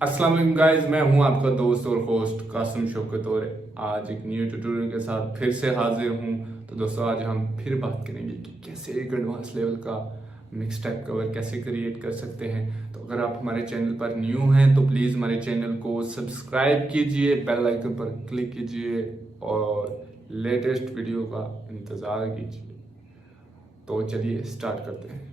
अस्सलाम वालेकुम गाइस, मैं हूं आपका दोस्त और होस्ट कासिम शौकत और आज एक न्यू ट्यूटोरियल के साथ फिर से हाजिर हूं। तो दोस्तों आज हम फिर बात करेंगे कि कैसे एक एडवांस लेवल का मिक्स टाइप कवर कैसे क्रिएट कर सकते हैं। तो अगर आप हमारे चैनल पर न्यू हैं तो प्लीज़ हमारे चैनल को सब्सक्राइब कीजिए, बेल आइकन पर क्लिक कीजिए और लेटेस्ट वीडियो का इंतज़ार कीजिए। तो चलिए स्टार्ट करते हैं।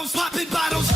bottles, popping bottles.